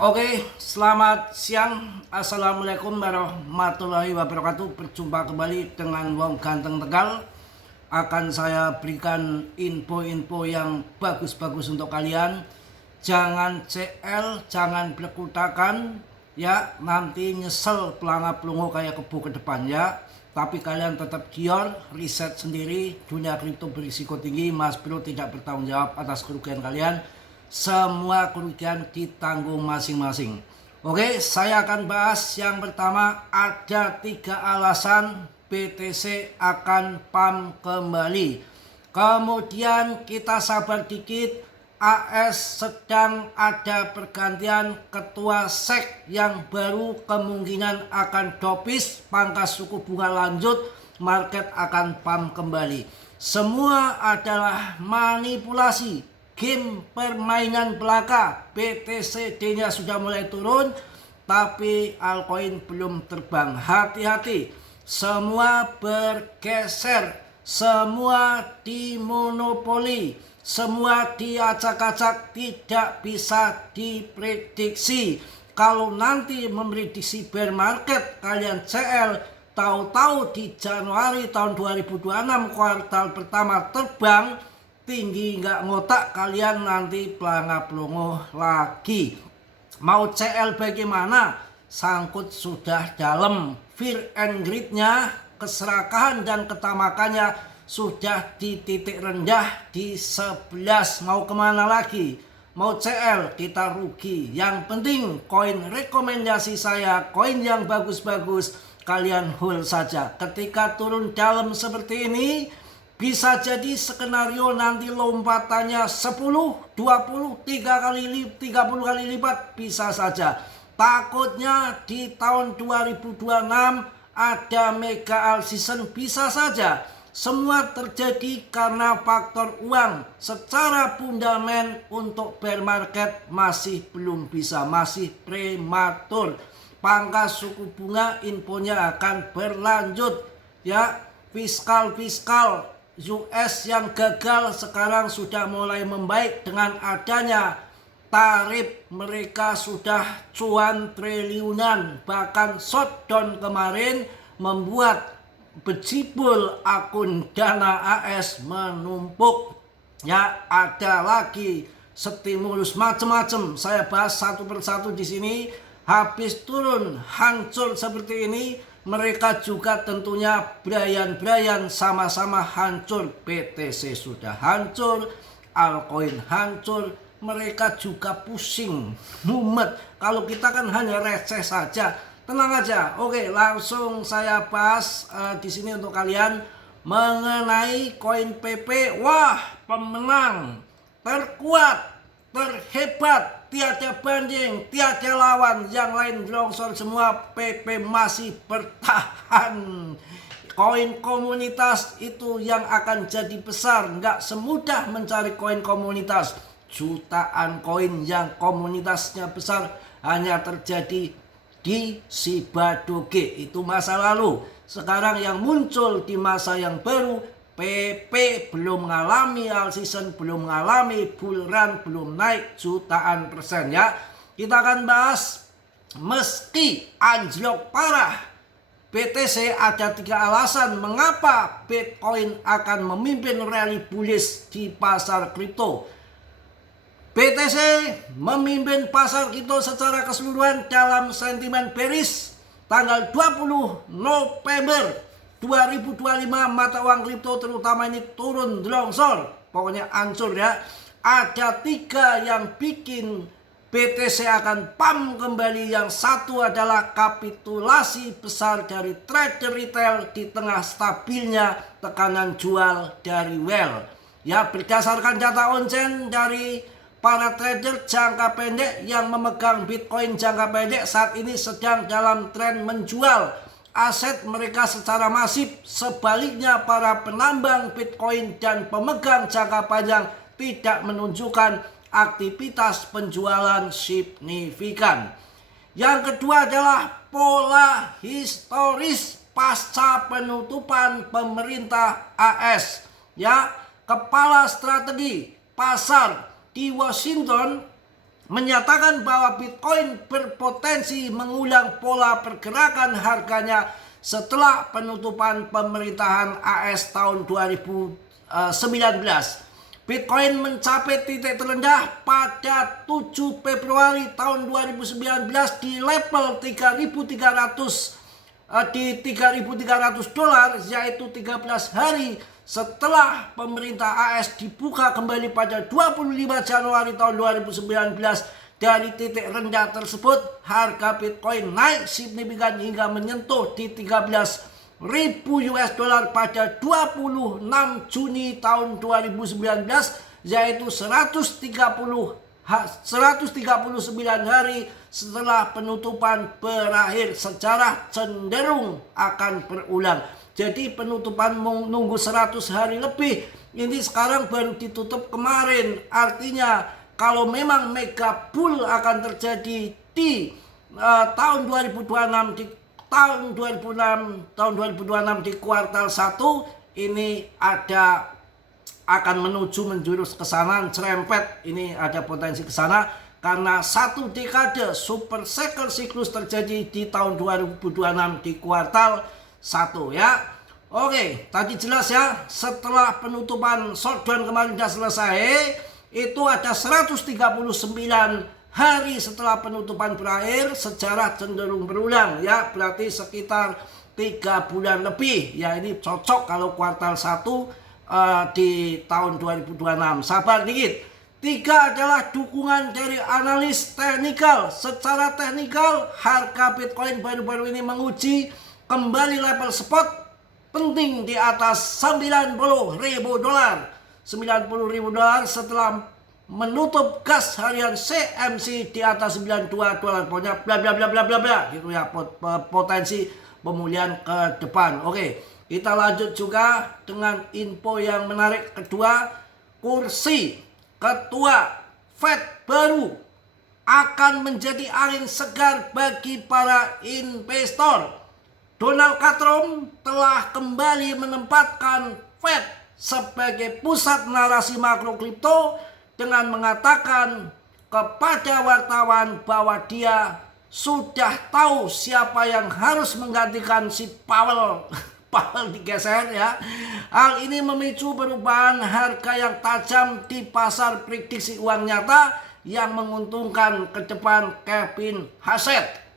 Oke, selamat siang. Assalamualaikum warahmatullahi wabarakatuh. Berjumpa kembali dengan Wong Ganteng Tegal. Akan saya berikan info-info yang bagus-bagus untuk kalian. Jangan CL, jangan berkutakan ya, nanti nyesel pelangap pelongo kayak kebo ke depan ya. Tapi kalian tetap gior, riset sendiri. Dunia kripto berisiko tinggi, Mas Bro tidak bertanggung jawab atas kerugian kalian. Semua kerugian ditanggung masing-masing. Oke, saya akan bahas yang pertama. Ada 3 alasan BTC akan pump kembali. Kemudian kita sabar dikit, AS sedang ada pergantian ketua SEC yang baru, kemungkinan akan dopis, pangkas suku bunga lanjut, market akan pump kembali. Semua adalah manipulasi, game permainan belaka. BTC-nya sudah mulai turun, tapi altcoin belum terbang. Hati-hati, semua bergeser, semua dimonopoli, semua diacak-acak, tidak bisa diprediksi. Kalau nanti memprediksi bear market, kalian CL, tahu-tahu di Januari tahun 2026 kuartal pertama terbang tinggi, nggak ngotak, kalian nanti pelangap pelongo lagi. Mau CL bagaimana? Sangkut sudah dalam. Fear and greed-nya, keserakahan dan ketamakannya sudah di titik rendah di 11. Mau kemana lagi? Mau CL, kita rugi. Yang penting koin rekomendasi saya, koin yang bagus-bagus, kalian hold saja. Ketika turun dalam seperti ini, bisa jadi skenario nanti lompatannya 10, 20, 30 kali lipat, bisa saja. Takutnya di tahun 2026 ada mega all season, bisa saja. Semua terjadi karena faktor uang. Secara fundament untuk bear market masih belum bisa, masih prematur. Pangkas suku bunga infonya akan berlanjut ya. Fiskal US yang gagal sekarang sudah mulai membaik dengan adanya tarif. Mereka sudah cuan triliunan, bahkan shutdown kemarin membuat bejibul akun dana AS menumpuk ya. Ada lagi stimulus macam-macam, saya bahas satu persatu di sini. Habis turun hancur seperti ini, mereka juga tentunya Brian sama-sama hancur. BTC sudah hancur, altcoin hancur, mereka juga pusing, mumet. Kalau kita kan hanya receh saja, tenang aja. Oke, langsung saya bahas di sini untuk kalian mengenai koin PP. Wah, pemenang terkuat, terhebat, tiada banding, tiada lawan. Yang lain longsor semua, PP masih bertahan. Koin komunitas itu yang akan jadi besar. Nggak semudah mencari koin komunitas. Jutaan koin yang komunitasnya besar hanya terjadi di Sibadoge, itu masa lalu. Sekarang yang muncul di masa yang baru, PP belum mengalami all season, belum mengalami bull run, belum naik jutaan persen ya. Kita akan bahas, meski anjlok parah BTC, ada 3 alasan mengapa Bitcoin akan memimpin rally bullish di pasar kripto. BTC memimpin pasar kripto secara keseluruhan dalam sentimen bearish. Tanggal 20 November 2025 mata uang kripto terutama ini turun longsor, pokoknya hancur ya. Ada 3 yang bikin BTC akan pump kembali. Yang satu adalah kapitulasi besar dari trader retail di tengah stabilnya tekanan jual dari well ya. Berdasarkan data on-chain dari para trader jangka pendek yang memegang Bitcoin jangka pendek, saat ini sedang dalam tren menjual aset mereka secara masif. Sebaliknya para penambang Bitcoin dan pemegang jangka panjang tidak menunjukkan aktivitas penjualan signifikan. Yang kedua adalah pola historis pasca penutupan pemerintah AS ya. Kepala strategi pasar di Washington menyatakan bahwa Bitcoin berpotensi mengulang pola pergerakan harganya setelah penutupan pemerintahan AS tahun 2019. Bitcoin mencapai titik terendah pada 7 Februari tahun 2019 di level 3.300 dolar, yaitu 13 hari setelah pemerintah AS dibuka kembali pada 25 Januari tahun 2019. Dari titik rendah tersebut, harga Bitcoin naik signifikan hingga menyentuh di 13.000 US dollar pada 26 Juni tahun 2019, yaitu 139 hari setelah penutupan berakhir. Sejarah cenderung akan berulang. Jadi penutupan menunggu 100 hari lebih, ini sekarang baru ditutup kemarin. Artinya kalau memang mega bull akan terjadi di tahun 2026 di kuartal 1, ini akan menjurus ke sana, cerempet, ini ada potensi ke sana karena satu dekade super cycle siklus terjadi di tahun 2026 di kuartal 1 ya. Oke, tadi jelas ya, setelah penutupan shutdown kemarin sudah selesai, itu ada 139 hari setelah penutupan berakhir. Sejarah cenderung berulang ya, berarti sekitar 3 bulan lebih ya. Ini cocok kalau kuartal 1 di tahun 2026. Sabar dikit. 3 adalah dukungan dari analis teknikal. Secara teknikal, harga Bitcoin baru-baru ini menguji kembali level spot penting di atas 90.000 dolar. 90.000 dolar setelah menutup gas harian CMC di atas 92 dolar. Pokoknya bla bla bla bla bla bla gitu ya, potensi pemulihan ke depan. Oke, kita lanjut juga dengan info yang menarik kedua. Kursi ketua Fed baru akan menjadi angin segar bagi para investor. Donald Trump telah kembali menempatkan Fed sebagai pusat narasi makro kripto dengan mengatakan kepada wartawan bahwa dia sudah tahu siapa yang harus menggantikan si Powell. Powell digeser ya. Hal ini memicu perubahan harga yang tajam di pasar prediksi uang nyata yang menguntungkan ke depan Kevin Hassett.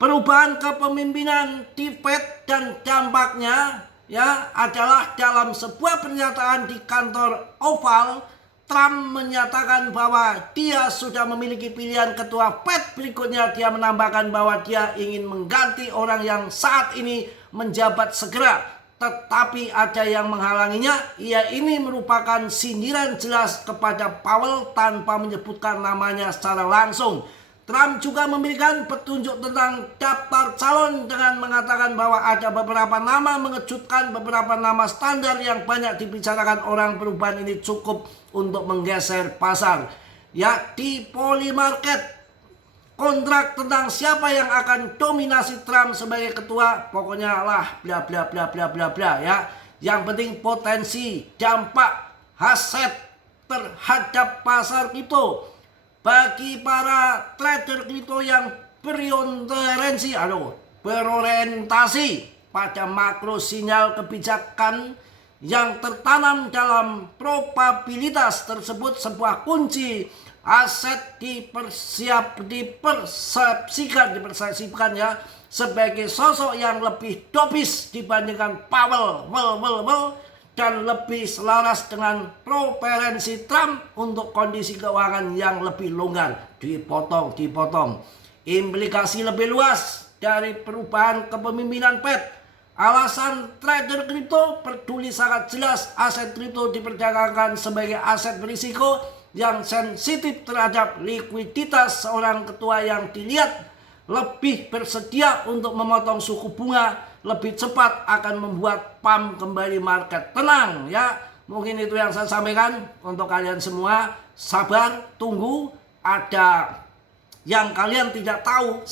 Perubahan kepemimpinan di Fed dan dampaknya ya adalah dalam sebuah pernyataan di kantor Oval, Trump menyatakan bahwa dia sudah memiliki pilihan ketua Fed berikutnya. Dia menambahkan bahwa dia ingin mengganti orang yang saat ini menjabat segera, tetapi ada yang menghalanginya. Ini merupakan sindiran jelas kepada Powell tanpa menyebutkan namanya secara langsung. Trump juga memberikan petunjuk tentang daftar calon dengan mengatakan bahwa ada beberapa nama mengejutkan, beberapa nama standar yang banyak dibicarakan orang. Perubahan ini cukup untuk menggeser pasar. Ya, di Polymarket, kontrak tentang siapa yang akan dominasi Trump sebagai ketua, pokoknya lah bla bla bla bla bla bla ya. Yang penting potensi dampak Hassett terhadap pasar kripto. Bagi para trader kripto yang berorientasi pada makro sinyal kebijakan yang tertanam dalam probabilitas tersebut, sebuah kunci aset dipersepsikan ya sebagai sosok yang lebih dovish dibandingkan Powell dan lebih selaras dengan preferensi Trump untuk kondisi keuangan yang lebih longgar. Dipotong. Implikasi lebih luas dari perubahan kepemimpinan Fed. Alasan trader kripto peduli sangat jelas. Aset kripto diperdagangkan sebagai aset berisiko yang sensitif terhadap likuiditas. Seorang ketua yang dilihat lebih bersedia untuk memotong suku bunga lebih cepat akan membuat pump kembali market tenang ya. Mungkin itu yang saya sampaikan untuk kalian semua. Sabar, tunggu, ada yang kalian tidak tahu